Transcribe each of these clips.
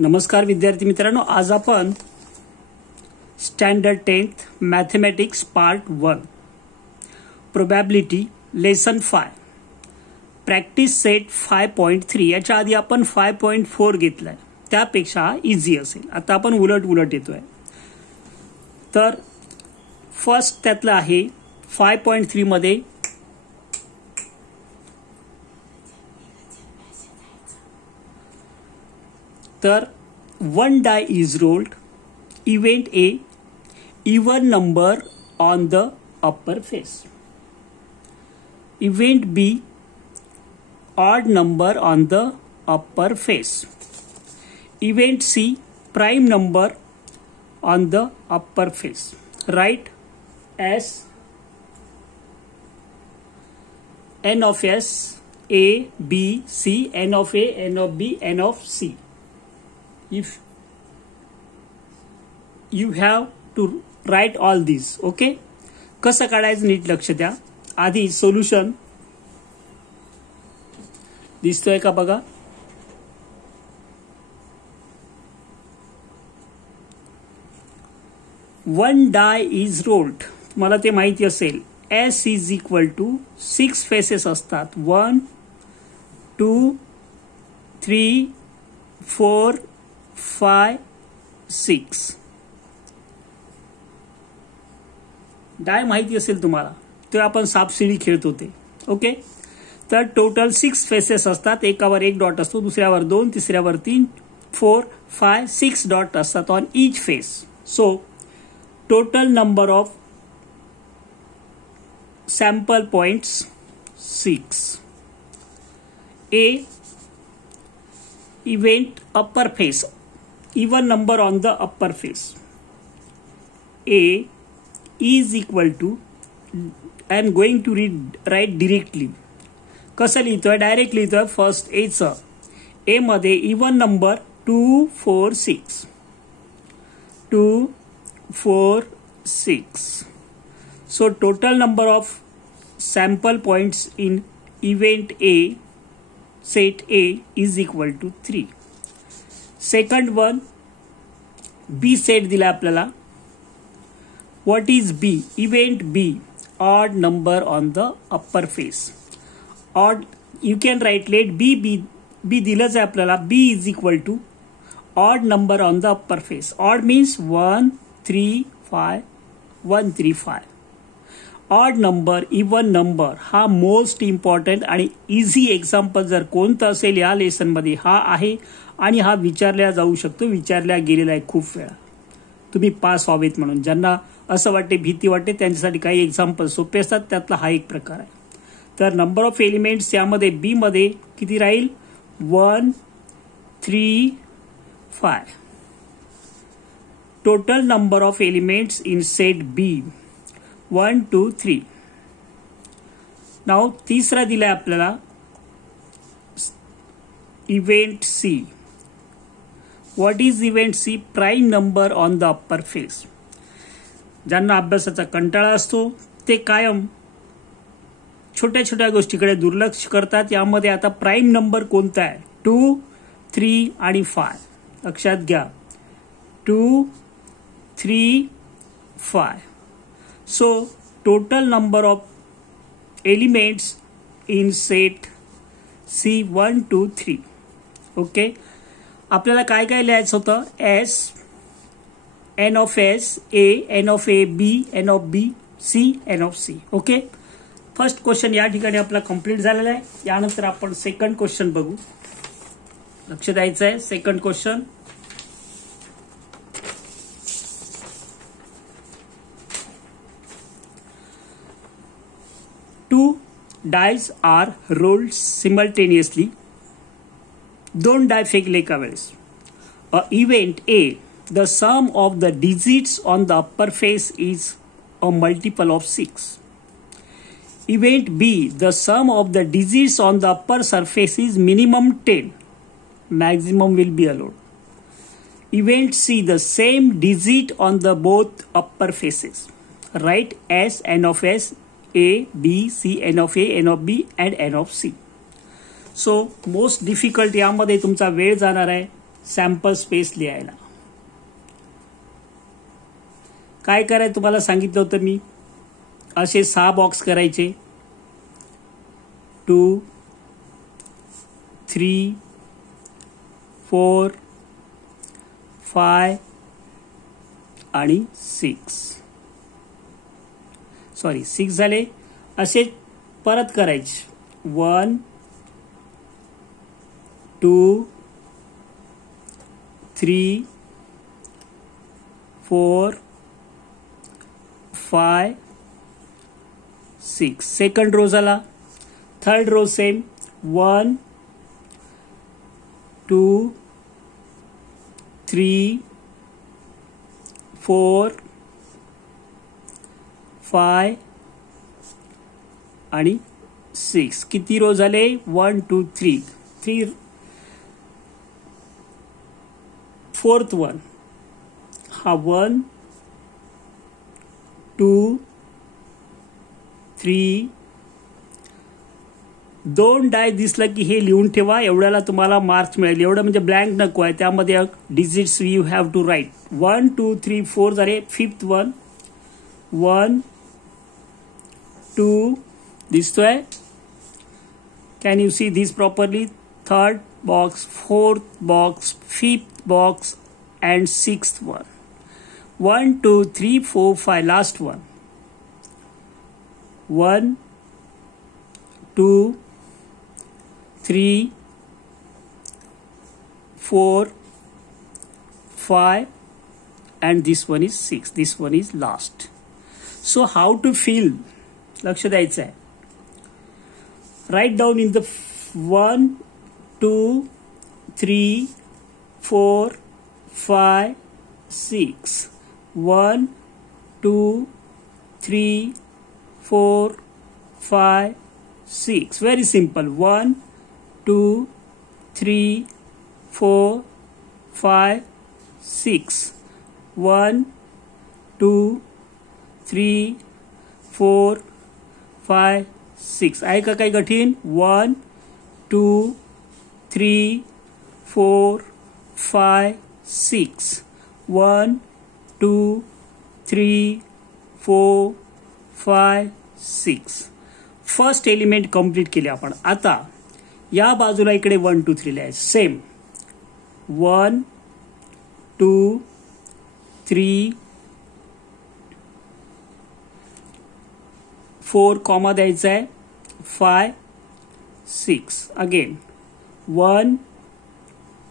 नमस्कार विद्यार्थी मित्रांनो, आज आपण standard 10th mathematics part 1 probability lesson 5 practice set 5.3 याच्या आधी आपण 5.4 घेतलाय, त्यापेक्षा इझी असेल. आता आपण उलट येतोय. तर फर्स्ट त्यातलं आहे 5.3 मध्ये तर one die is rolled. Event A, even number on the upper face. Event B, odd number on the upper face. Event C, prime number on the upper face. Write as n of S, A, B, C, n of A, n of B, n of C. If you have to write all these, okay? कसं काढायचं नीट लक्ष द्या. आधी solution दिसतोय का बघा. One dye is rolled, मला ते माहिती असेल. S is equal to 6 faces असतात. 1 2 3 4 5 6 डाय माहिती असेल तुम्हाला, ते आपण सापशिडी खेळत होते. ओके, तर टोटल 6 फेसेस असतात. एकावर एक डॉट असतो, दुसऱ्यावर 2, तिसऱ्यावर 3 4 5 6 डॉट असतात on each face. So total number of sample points 6. A, event upper face, even number on the upper face. A is equal to, I am going to write directly. कसं लिहितोय? Direct लिहितोय. First A चं, A मध्ये even number 2 4 6 2 4 6. So total number of sample points in event A, set A, is equal to 3. Second one B set दिला आपल्याला. What is B? Event B, odd number on the upper face. Odd you can write let B. B दिलंच आहे आपल्याला. B is equal to odd number on the upper face. Odd means 1 3 5 1 3 5. Odd number, even number हा most important आणि easy example जर कोणतं असेल या lesson मध्ये हा आहे. आणि हा विचारल्या जाऊ शकतो, विचारल्या गेलेला आहे खूप वेळा. तुम्ही पास व्हावेत म्हणून ज्यांना असं वाटते, भीती वाटते, त्यांच्यासाठी काही एक्झाम्पल सोपे असतात, त्यातला हा एक प्रकार आहे. तर नंबर ऑफ एलिमेंट्स यामध्ये बी मध्ये किती राहील? 1 3 5. Total number of elements in set B 1 2 3. नाव तिसरा दिलाय आपल्याला event C. What is event C? Prime number on the upper face. ज्यांना अभ्यासाचा कंटाळा असतो ते कायम छोट्या छोट्या गोष्टीकडे दुर्लक्ष करतात. यामध्ये आता प्राईम नंबर कोणता आहे? 2 3 आणि 5. लक्षात घ्या, 2 3 5. So total number of elements in set C 1 2 3. Okay, आपल्याला काय काय लिहायचं होतं? S, N of S, A, N of A, B, N of B, C, N of C. Okay, first question या ठिकाणी आपला कंप्लीट झालेला आहे. यानंतर आपण सेकंड क्वेश्चन बघू. लक्ष द्यायचं आहे. Second question, two dice are rolled simultaneously. 2 die फेकले एका वेळेस. Event A, the sum of the digits on the upper face is a multiple of 6. Event B, the sum of the digits on the upper surface is minimum 10. Maximum will be allowed. Event C, the same digit on the both upper faces. Right S, N of S, A, B, C, N of A, N of B and N of C. So most difficult यामध्ये तुमचा वेळ जाणार आहे. Sample space लिहायला. काय करायचं तुम्हाला सांगितलं होतं मी. असे 6 बॉक्स करायचे. 2, 3, 4, 5 आणि 6. सॉरी 6 झाले. असे परत करायचे. 1, 2, 3, 4, 5, 6. सेकंड रो झाला. Third row same. 1, 2, 3, 4, 5 आणि 6. किती रो झाले? 1, 2, 3. फोर्थ वन हा 1, 2, 3. 2 डाय दिसलं की हे लिहून ठेवा. एवढ्याला तुम्हाला मार्क्स मिळेल. एवढं म्हणजे ब्लँक नको आहे. त्यामध्ये digits you have to write. 1, 2, 3, 4 झाले. फिफ्थ वन 1, 2 दिसतोय. Can you see this properly? Third box, fourth box, fifth box and sixth one. 1, 2, 3, 4, 5. Last one. 1, 2, 3, 4, 5 and this one is 6. This one is last. So how to fill? लक्ष द्यायचं आहे. Write down in the 1, 2, 3, 4, 5, 6. 1, 2, 3, 4, 5, 6. Very simple. 1, 2, 3, 4, 5, 6. 1, 2, 3, 4, 5, 6. आहे का काही कठीण? 1, 2, 3, 4, 5, 6. 1, 2, 3, 4, 5, 6. First element complete केले आपण. आता या बाजूला इकडे 1, 2, 3 लिहायचं. सेम 1, 2, 3, 4 कॉमा द्यायचा आहे. 5, 6. अगेन 1,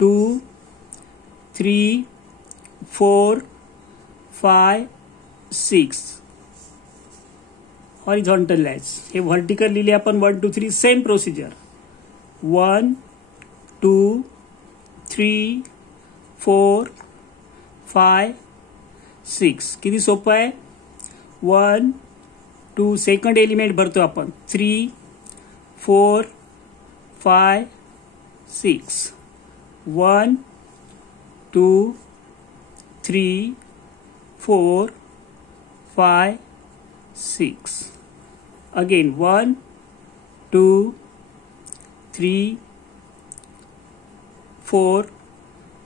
2, 3, 4, 5, 6. Horizontal lines. हे व्हर्टिकल लिहिले आपण. 1, 2, 3. Same procedure. 1, 2, 3, 4, 5, 6. किती सोपं आहे. 1, 2. सेकंड एलिमेंट भरतो आपण. 3, 4, 5, 6. 1, 2, 3, 4, 5, 6. Again 1, 2, 3, 4,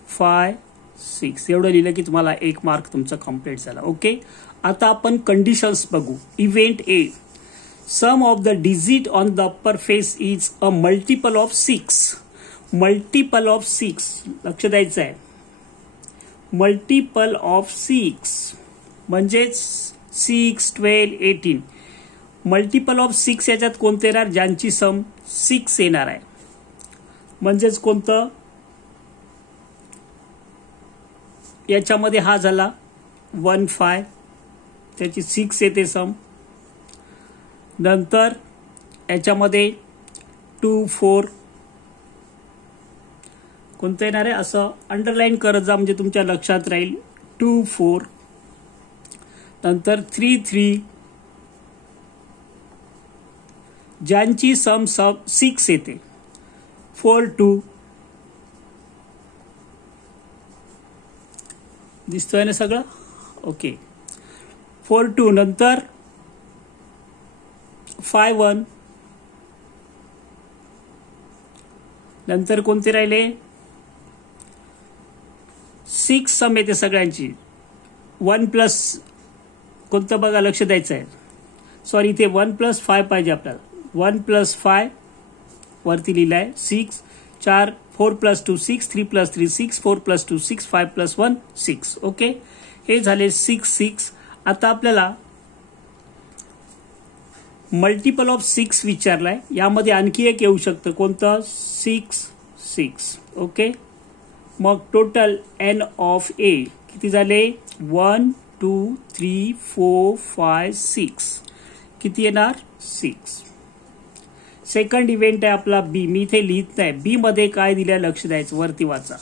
5, 6. एवढं लिहिलं की तुम्हाला 1 मार्क तुमचा कंप्लीट झाला. ओके. आता आपण कंडिशन्स बघू. Event A. Sum of the digit on the upper face is a multiple of 6. Multiple of 6 लक्ष द्यायचं आहे. मल्टिपल ऑफ 6 म्हणजेच 6, 12, 18. मल्टिपल ऑफ 6 याच्यात कोणते येणार? ज्यांची सम 6 येणार आहे. म्हणजेच कोणतं? याच्यामध्ये हा झाला 1, 5. त्याची 6 येते सम. नंतर याच्यामध्ये 2, 4 कोणतं येणार आहे? असं अंडरलाईन करत जा म्हणजे तुमच्या लक्षात राहील. 2, 4. नंतर 3, 3 ज्यांची सम 6 येते. 4, 2 दिसतोय ना सगळं? ओके. 4, 2 नंतर 5, 1 नंतर कोणते राहिले? 6 सम येते सगळ्यांची. 1 प्लस कोणतं बघा, लक्ष द्यायचं आहे. सॉरी, इथे 1 प्लस 5 पाहिजे आपल्याला. 1 प्लस 5 वरती लिहिलं आहे. 6 4 4 plus 2 6 3 plus 3 6 4 plus 2 6 5 plus 1 6. Okay, हे झाले 6 6. आता आपल्याला मल्टिपल ऑफ 6 विचारलाय. यामध्ये आणखी एक येऊ शकतं. कोणतं? 6 6. ओके, मग टोटल एन ऑफ ए किती झाले? 1 2 3 4 5 6. किती येणार? 6. सेकंड इव्हेंट आहे आपला बी. मी इथे लिहित नाही. बी मध्ये काय दिलंय लक्ष द्यायचं, वरती वाचा.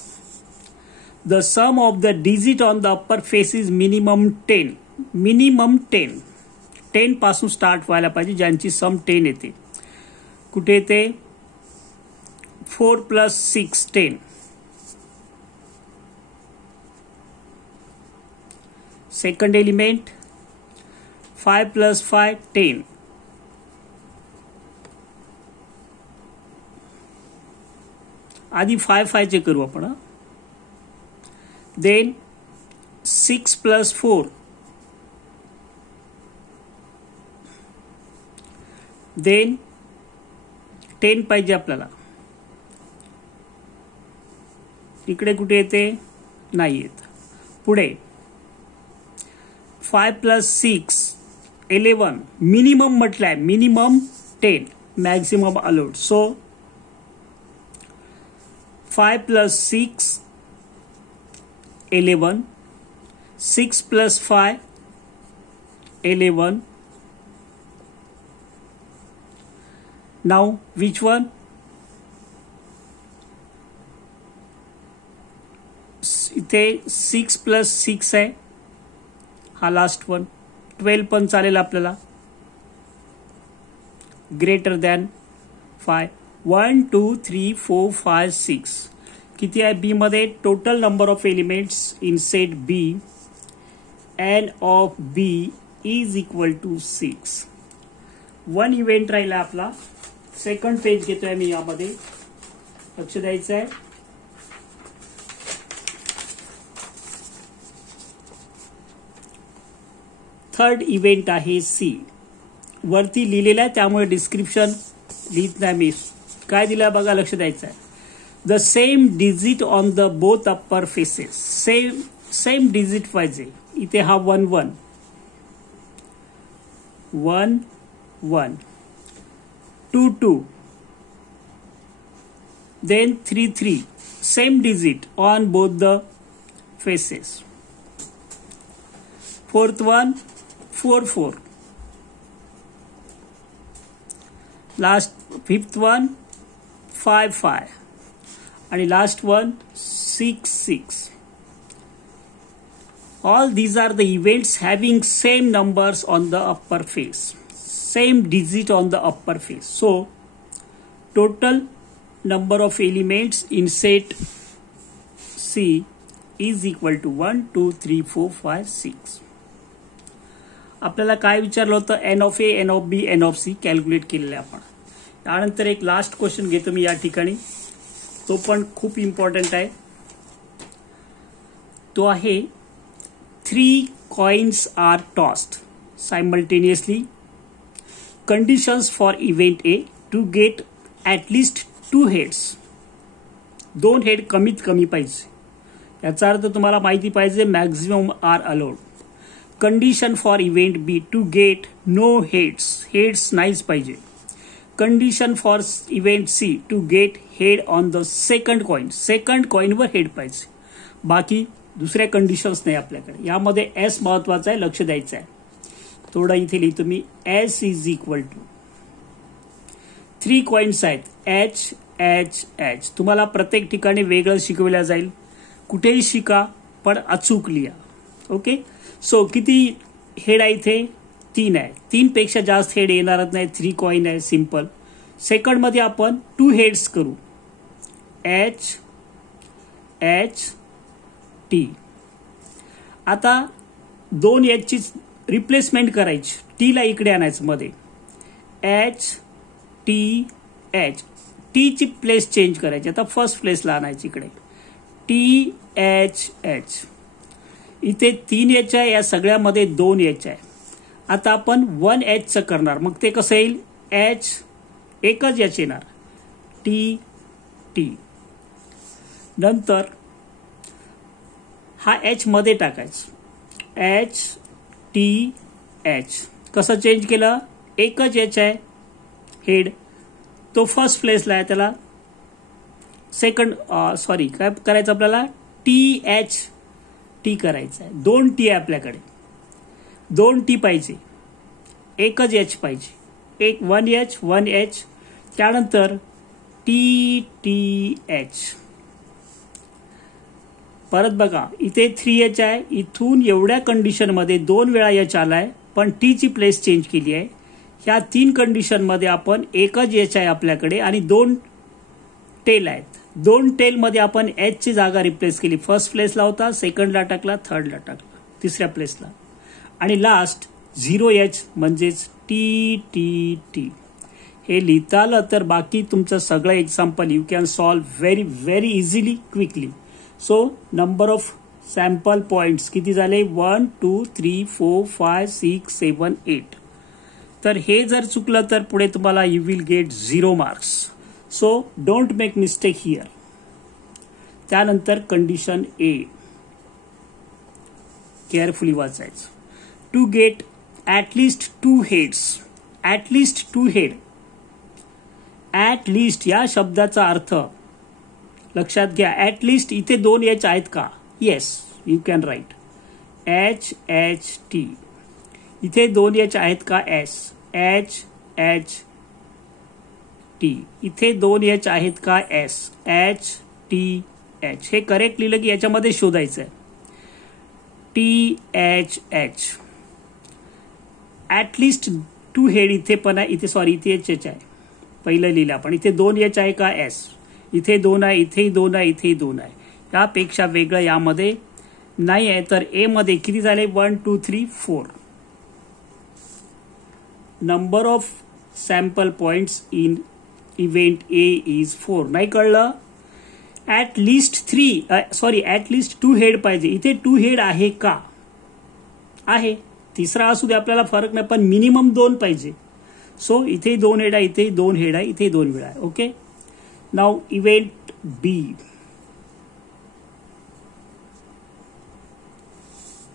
The sum of the digit on the upper face is minimum 10. Minimum 10. 10 पासून स्टार्ट व्हायला पाहिजे, ज्यांची सम 10 येते. कुठे येते? 4 प्लस 6 10. Second element 5 plus 5 10. आधी 5 5 चे करू आपण. Then 6 plus 4. देन 10 पाहिजे आपल्याला. इकडे कुठे येते? नाही येत. पुढे 5 प्लस 6 11. मिनिमम म्हटलंय, minimum 10, maximum allowed. So 5 plus 6 11. 6 plus 5 11. Now which one? इथे 6 plus 6 आहे, हा लास्ट वन. 12 पण चालेल आपल्याला. Greater than 5. 1 2 3 4 5 6. किती आहे बी मध्ये? Total number of elements in set B N of B is equal to 6. 1 event राहिला आपला. सेकंड पेज घेतोय मी. यामध्ये लक्ष द्यायचं आहे. थर्ड इव्हेंट आहे सी. वरती लिहिलेलं आहे, त्यामुळे डिस्क्रिप्शन लिहित नाही मी. काय दिलं बघा, लक्ष द्यायचं आहे. The same digit on the both upper faces. Same digit पाहिजे. इथे हा 1 1 1 1 2 2. Then 3 3. Same digit on both the faces. Fourth one 4 4. Last fifth one 5 5. आणि last one 6 6. All these are the events having same numbers on the upper face, same digit on the upper face. So total number of elements in set C is equal to 1 2 3 4 5 6. आपल्याला काय विचारलं होतं? N of A, N of B, N of C calculate केलेलं आहे आपण. त्यानंतर एक last question घेतो मी या ठिकाणी. तो पण खूप इम्पॉर्टंट आहे. तो आहे 3 coins are tossed simultaneously. Conditions for event A to get at least 2 heads. 2 head कमीत कमी पाहिजे. याचा अर्थ तुम्हाला माहिती पाहिजे maximum are allowed. Condition for event B to get no heads. Heads नाहीच पाहिजे. Condition for event C to get head on the second coin. Second कॉइनवर हेड पाहिजे. बाकी दुसऱ्या कंडिशन्स नाही आपल्याकडे. यामध्ये एस महत्वाचा आहे, लक्ष द्यायचं आहे. थोडं इथे लिहितो मी. S is equal to 3 coins आहेत. H H H. तुम्हाला प्रत्येक ठिकाणी वेगळं शिकवल्या जाईल. कुठेही शिका, पण अचूक लिहा. ओके. सो किती हेड आहे इथे? 3 आहे. 3 पेक्षा जास्त हेड येणारच नाही. 3 कॉइन आहे, सिंपल. सेकंड मध्ये आपण 2 हेड्स करू. H H T. आता 2 एचची रिप्लेसमेंट करायची. टी ला इकडे आणायचं मध्ये. H T H. टी ची प्लेस चेंज करायची. आता फर्स्ट प्लेसला आणायची इकडे. THH. इथे 3 H आहे, या सगळ्यामध्ये 2 H आहे. आता आपण 1 Hचं करणार, मग ते कसं येईल? H एकच H येणार, T. नंतर हा H मध्ये टाकायचं, HTH. कसं चेंज केलं? एकच H आहे हेड, तो फर्स्ट प्लेसला आहे, त्याला काय करायचं आपल्याला? THT करायचं आहे. 2 T आहे आपल्याकडे, 2 T पाहिजे, एकच H पाहिजे, 1 H. त्यानंतर TTH. परत बघा, इथे 3 H आहे, इथून एवढ्या कंडिशनमध्ये 2 वेळा H आलाय, पण T ची प्लेस चेंज केली आहे. ह्या 3 कंडिशनमध्ये आपण एकच H आहे आपल्याकडे आणि 2 टेल आहेत. 2 टेलमध्ये आपण H ची जागा रिप्लेस केली. फर्स्ट प्लेसला होता, सेकंडला टाकला, थर्डला टाकला, तिसऱ्या प्लेसला, आणि लास्ट 0H म्हणजेच TTT. हे लिहिता आलं तर बाकी तुमचं सगळं example you can solve very easily, quickly. So number of sample points किती झाले? 1 2 3 4 5 6 7 8. तर हे जर चुकलं तर पुढे तुम्हाला you will get 0 marks. So don't make mistake here. त्यानंतर कंडिशन ए, केअरफुली वाचायचं. To get at least 2 heads. At least 2 head. At least या शब्दाचा अर्थ लक्षात घ्या. ॲटलिस्ट इथे 2 H आहेत का? Yes, you can right HHT. इथे 2 H आहेत का? HHT. इथे 2 H आहेत का? HTH. हे करेक्ट लिहिलं की याच्यामध्ये शोधायचं आहे. THH. ॲटलिस्ट 2 हेड इथे पण आहे, इथे H आहे, पहिलं लिहिलं आपण. इथे 2 H आहे का? इथे 2 आहे, इथेही 2 आहे, इथेही 2 आहे. यापेक्षा वेगळं यामध्ये नाही आहे. तर ए मध्ये किती झाले? 1 2 3 4. Number of sample points in event A is 4. नाही कळलं? ॲटलिस्ट 2 हेड पाहिजे. इथे 2 हेड आहे का? आहे. तिसरा असू दे, आपल्याला फरक नाही, पण मिनिमम 2 पाहिजे. सो इथे 2 हेड आहे, इथे 2 हेड आहे, इथे 2 वेळा आहे. Okay. Now event B.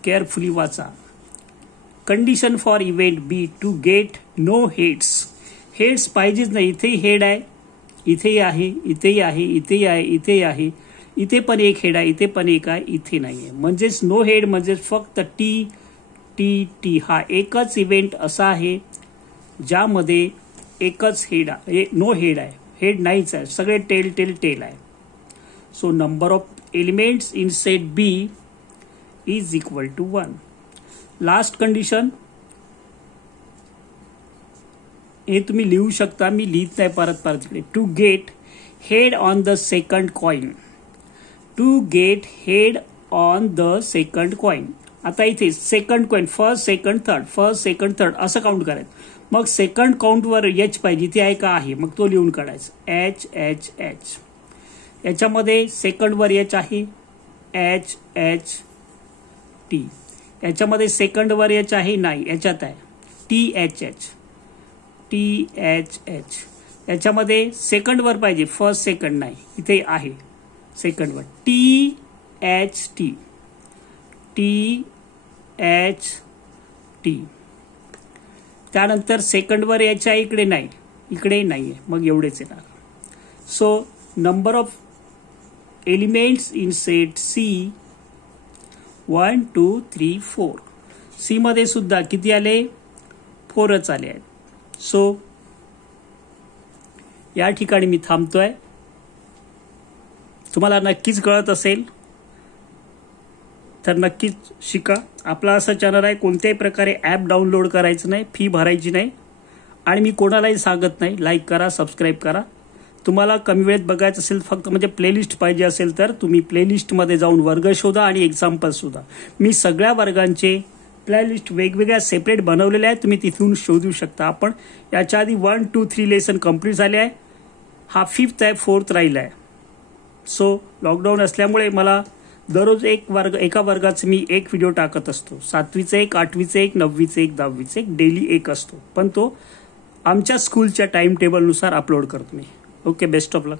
Carefully वाचा. Condition for event B to get no heads. Heads पाहिजेच नाही. इथेही हेड आहे, इथेही आहे, इथेही आहे, इथेही आहे, इथेही आहे, इथे पण एक हेड आहे, इथे पण एक आहे, इथे नाही आहे. म्हणजेच नो हेड म्हणजेच फक्त TTT. हा एकच इव्हेंट असा आहे ज्यामध्ये एकच हेड आहे, नो हेड आहे, हेड नाहीच आहे, सगळे टेल आहे. So number of elements in set B is equal to 1. Last condition हे तुम्ही लिहू शकता, मी लिहित नाही परत तिकडे. To get head on the second coin. To get head on the second coin. आता इथे second coin, first second third असं काउंट करायचं. मग सेकंड काउंटवर H पाहिजे, ते आहे का? आहे. मग तो लिहून काढायचा, HHH. याच्यामध्ये सेकंडवर H आहे, HHT. याच्यामध्ये सेकंडवर H आहे, नाही, याच्यात आहे, THH. याच्यामध्ये सेकंडवर पाहिजे, फर्स्ट सेकंड नाही, इथे आहे सेकंडवर, THT. त्यानंतर सेकंडवर H आहे, इकडे नाही, इकडे नाही आहे, मग एवढेच येणार. So number of elements in set C 1 2 3 4. C मध्ये सुद्धा किती आले? 4च आले आहेत. सो या ठिकाणी मी थांबतोय. तुम्हाला नक्कीच कळत असेल तर नक्कीच शिका. आपला असं चॅनल आहे, कोणत्याही प्रकारे ॲप डाउनलोड करायचं नाही, फी भरायची नाही, आणि मी कोणालाही सांगत नाही. लाईक करा, सबस्क्राईब करा. तुम्हाला कमी वेळेत बघायचं असेल, फक्त म्हणजे प्लेलिस्ट पाहिजे असेल तर तुम्ही प्लेलिस्टमध्ये जाऊन वर्ग शोधा आणि एक्झाम्पल शोधा. मी सगळ्या वर्गांचे प्लेलिस्ट वेगवेगळ्या सेपरेट बनवलेल्या आहेत, तुम्ही तिथून शोधू शकता. आपण याच्या आधी 1 2 3 लेसन कंप्लीट झाले आहे. हा 5th आहे, 4th राहिला आहे. सो लॉकडाऊन असल्यामुळे मला दररोज एका वर्गाचं मी एक व्हिडिओ टाकत असतो. 7वीचं एक, 8वीचं एक, 9वीचं एक, 10वीचं एक, डेली एक असतो. पण तो आमच्या स्कूलच्या टाइम टेबलनुसार अपलोड करतो मी. Okay, best of luck.